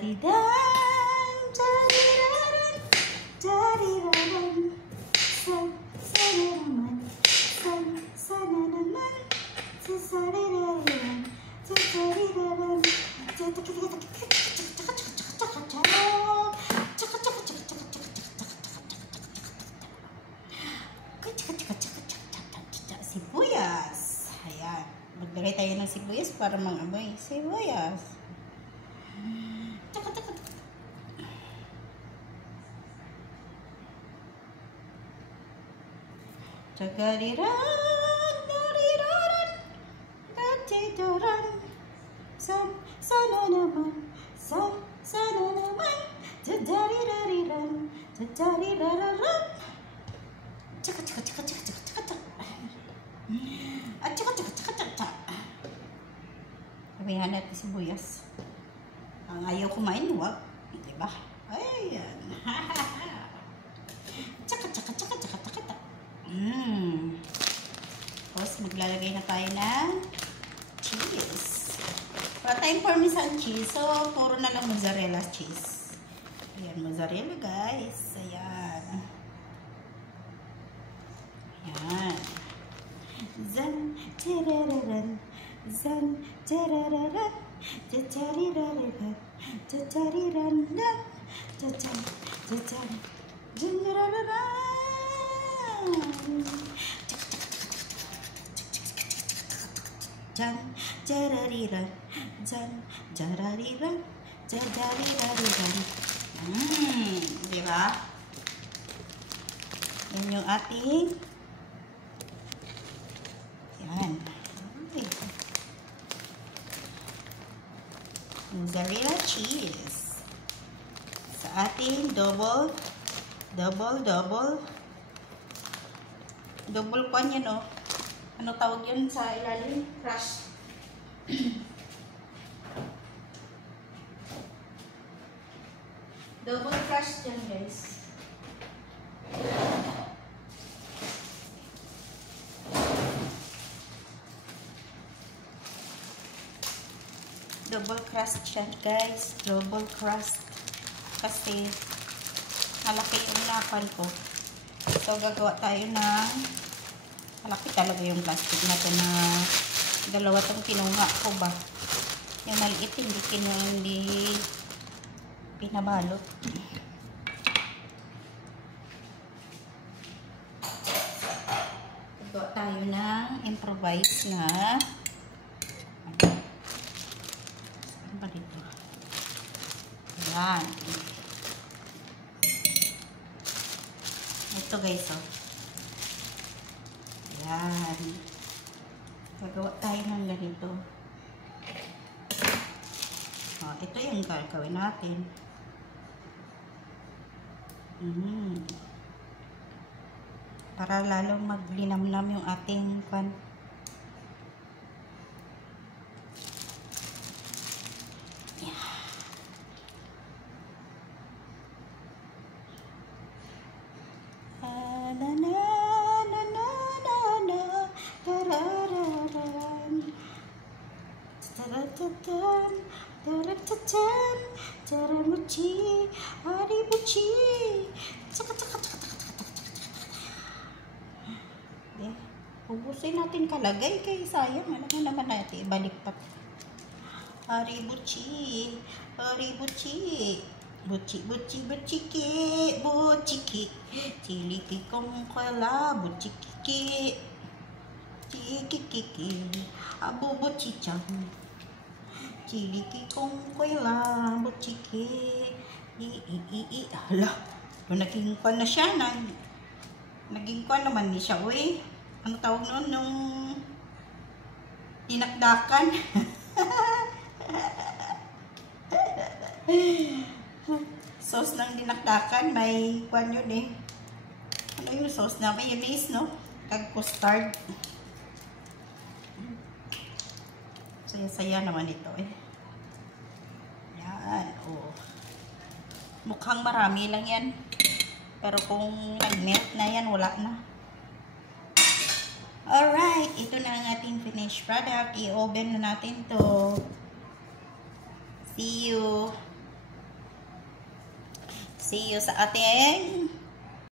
Dadidan, dadidadan, dadidadan. Sana naman, sana naman, sasaridadan, sasaridadan. Sibuyas. Ayan. Maglagay tayo ng sibuyas para mangamoy. Sibuyas. Tagariran, dariran, datidaran. Sana naman, sana naman, dadariraran, dadariraran. Tsaka. At tsaka. Sabihan natin sibuyas. Ang ayaw kumain, wag. Diba? Ayan. Tsaka. Tapos maglalagay na tayo ng cheese. Wala tayong parmesan cheese. So, puro na lang mozzarella cheese. Ayan, mozzarella guys. Ayan. Ayan. Zan, tarararan. Zan, tarararan. Tatariraran. Tatariran. Tatariran. Jan, jarariran, jan, jarariran, jarariran. Diba? Yan yung ating yan. Okay. Mozzarella cheese. Sa ating double pan yan, oh. Ano tawag yun sa ilalim? Crush. Double crush dyan, guys. Double crust yan, guys. Double crust. Kasi malaki yung napan ko. So, gagawa tayo ng malaki talaga yung plastic na ito na dalawa itong kinuha ko ba. Yung maliit, hindi pinabalot. Gagawa tayo ng improvise na ano ba dito? Ayan. Ito guys, oh. Ayan. Gagawa tayo ng ganito. Oh, ito yung gagawin natin. Para lalong maglinamnam yung ating pan. Ubusin natin kalagay kay sayang. Alam mo naman natin ibalipat. Haribuchi, buchiki, chiliki kong kala, buchiki, chikiki, abu buchichan, chiliki kong kala, buchiki, hala, naging kwan na siya, naging kwan naman ni siya, uy. Ang tawag noon nung dinakdakan. Sauce ng dinakdakan, may kwan yun eh. Ano yung sauce na? Mayonnaise, no? Kag custard. Saya-saya naman ito eh. Yan, oh. Mukhang marami lang yan. Pero kung nag-melt na yan, wala na. Alright, ito na ang ating finished product. I-oven na natin to. See you. See you sa ating